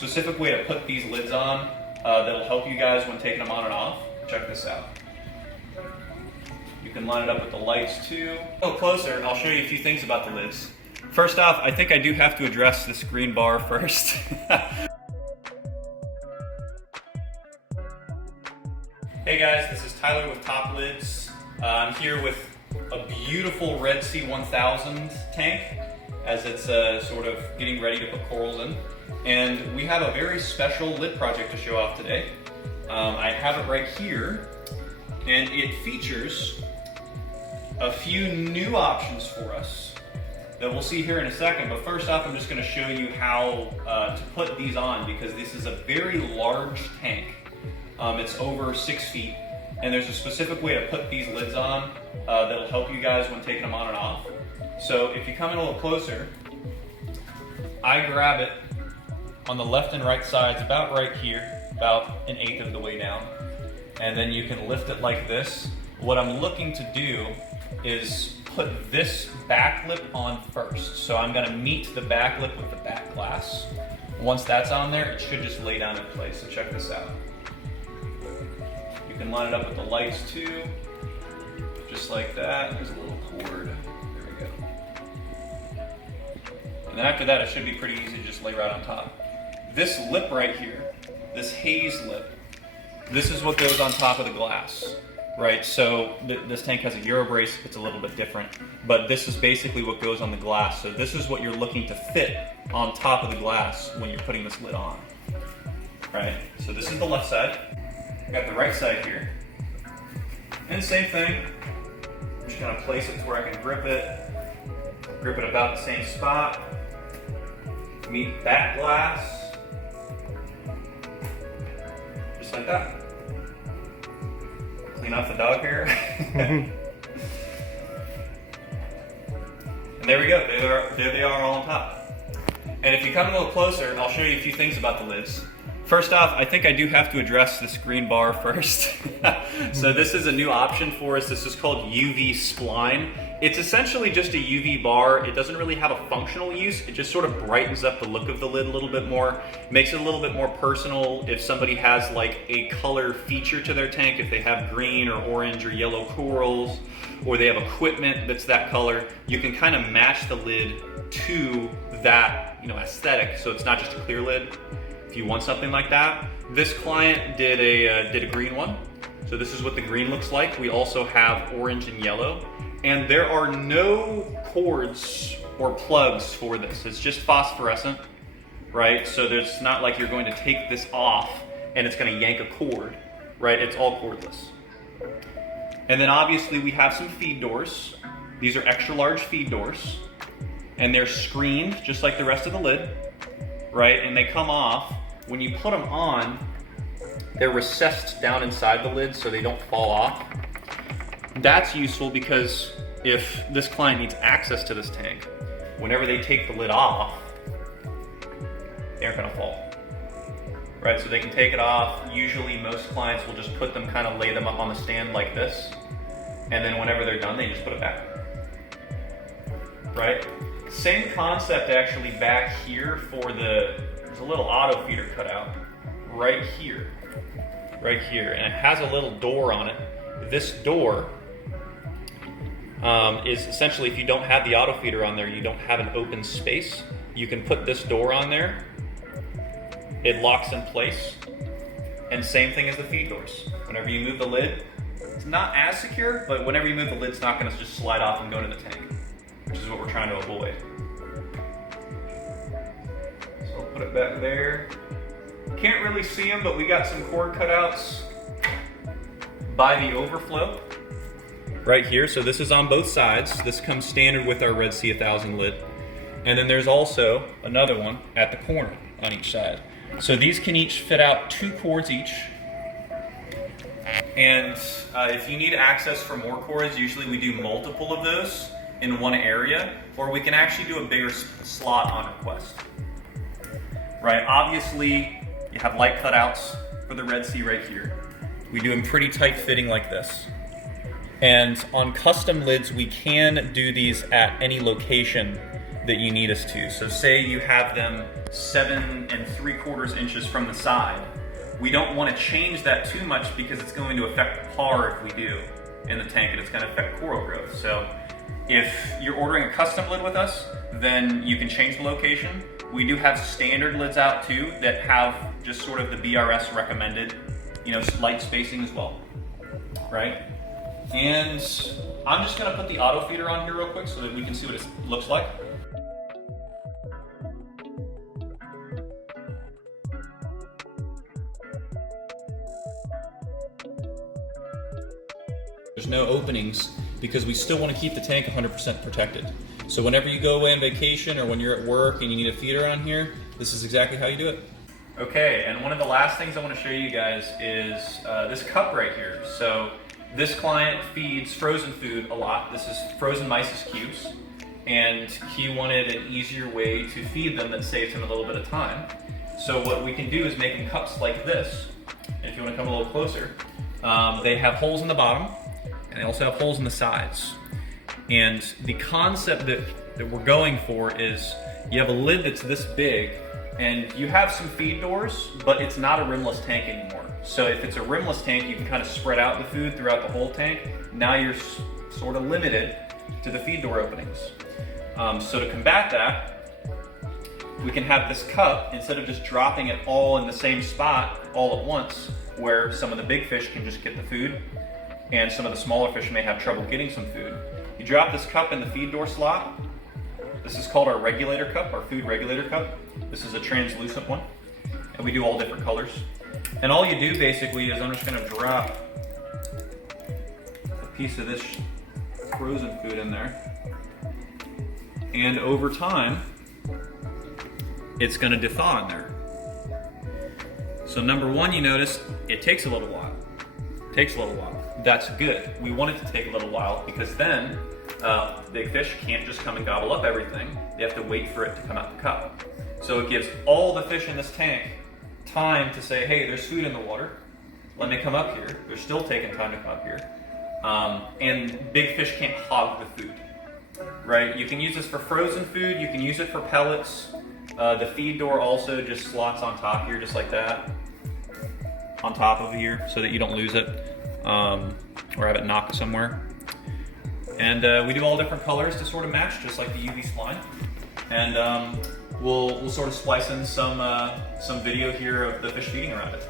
specific way to put these lids on that'll help you guys when taking them on and off. Check this out. You can line it up with the lights too. A little closer, I'll show you a few things about the lids. First off, I think I do have to address this green bar first. Hey guys, this is Tyler with Top Lids. I'm here with a beautiful Red Sea 1000 tank as it's sort of getting ready to put corals in. And we have a very special lid project to show off today. I have it right here, and it features a few new options for us that we'll see here in a second. But first off, I'm just going to show you how to put these on, because this is a very large tank. It's over 6 feet, and there's a specific way to put these lids on that'll help you guys when taking them on and off. So if you come in a little closer, I grab it on the left and right sides, about right here, about 1/8 of the way down, and then you can lift it like this. What I'm looking to do is put this back lip on first. So I'm gonna meet the back lip with the back glass. Once that's on there, it should just lay down in place. So check this out. You can line it up with the lights too, just like that. There's a little cord. There we go. And then after that, it should be pretty easy to just lay right on top. This lip right here, this haze lip, this is what goes on top of the glass, right? So this tank has a Eurobrace, it's a little bit different, but this is basically what goes on the glass. So this is what you're looking to fit on top of the glass when you're putting this lid on, right? So this is the left side. I got the right side here. And same thing, I'm just gonna place it to where I can grip it about the same spot, meet that glass, just like that. Clean off the dog hair. And there we go, there they are all on top. And if you come a little closer, I'll show you a few things about the lids. First off, I think I do have to address this green bar first. So this is a new option for us. This is called UV Spline. It's essentially just a UV bar. It doesn't really have a functional use. It just sort of brightens up the look of the lid a little bit more, makes it a little bit more personal. If somebody has like a color feature to their tank, if they have green or orange or yellow corals, or they have equipment that's that color, you can kind of match the lid to that, aesthetic. So it's not just a clear lid. If you want something like that, this client did a green one. So this is what the green looks like. We also have orange and yellow, and there are no cords or plugs for this. It's just phosphorescent, right? So there's not like you're going to take this off and it's going to yank a cord, right? It's all cordless. And then obviously we have some feed doors. These are extra large feed doors, and they're screened just like the rest of the lid, right? And they come off. When you put them on, they're recessed down inside the lid so they don't fall off. That's useful because if this client needs access to this tank, whenever they take the lid off, they aren't gonna fall, right? So they can take it off. Usually most clients will just put them, kind of lay them up on the stand like this, and then whenever they're done, they just put it back, right? Same concept actually back here for there's a little auto feeder cutout right here, and it has a little door on it. This door is essentially, if you don't have the auto feeder on there, you don't have an open space, you can put this door on there, it locks in place, and same thing as the feed doors. Whenever you move the lid, it's not as secure, but whenever you move the lid, it's not gonna just slide off and go into the tank, which is what we're trying to avoid. So I'll put it back there. Can't really see them, but we got some cord cutouts by the overflow right here. So this is on both sides. This comes standard with our Red Sea 1000 lid. And then there's also another one at the corner on each side. So these can each fit out 2 cords each. And if you need access for more cords, usually we do multiple of those in one area, or we can actually do a bigger slot on request. Right, obviously you have light cutouts for the Red Sea right here. We do them pretty tight fitting like this. And on custom lids, we can do these at any location that you need us to. So say you have them 7 3/4 inches from the side. We don't want to change that too much because it's going to affect PAR if we do in the tank, and it's going to affect coral growth. So if you're ordering a custom lid with us, then you can change the location. We do have standard lids out too that have just sort of the BRS recommended, light spacing as well, right? And I'm just gonna put the auto feeder on here real quick so that we can see what it looks like. There's no openings because we still want to keep the tank 100% protected. So whenever you go away on vacation or when you're at work and you need a feeder on here, this is exactly how you do it. Okay, and one of the last things I want to show you guys is this cup right here. So this client feeds frozen food a lot. This is frozen mysis cubes, and he wanted an easier way to feed them that saves him a little bit of time. So what we can do is make them cups like this. And if you want to come a little closer, they have holes in the bottom, and they also have holes in the sides. And the concept that we're going for is you have a lid that's this big, and you have some feed doors, but it's not a rimless tank anymore. So if it's a rimless tank, you can kind of spread out the food throughout the whole tank. Now you're sort of limited to the feed door openings. So to combat that, we can have this cup, instead of just dropping it all in the same spot all at once, where some of the big fish can just get the food, and some of the smaller fish may have trouble getting some food. You drop this cup in the feed door slot. This is called our regulator cup, our food regulator cup. This is a translucent one, and we do all different colors. And all you do basically is, I'm just gonna drop a piece of this frozen food in there, and over time, it's gonna thaw in there. So number one, you notice it takes a little while. That's good. We want it to take a little while because then big fish can't just come and gobble up everything. They have to wait for it to come out the cup. So it gives all the fish in this tank time to say, hey, there's food in the water. Let me come up here. They're still taking time to come up here. And big fish can't hog the food, right? You can use this for frozen food. You can use it for pellets. The feed door also just slots on top here, just like that, on top of here, so that you don't lose it or have it knocked somewhere. And we do all different colors to sort of match, just like the UV Spline. And we'll sort of splice in some video here of the fish feeding around it.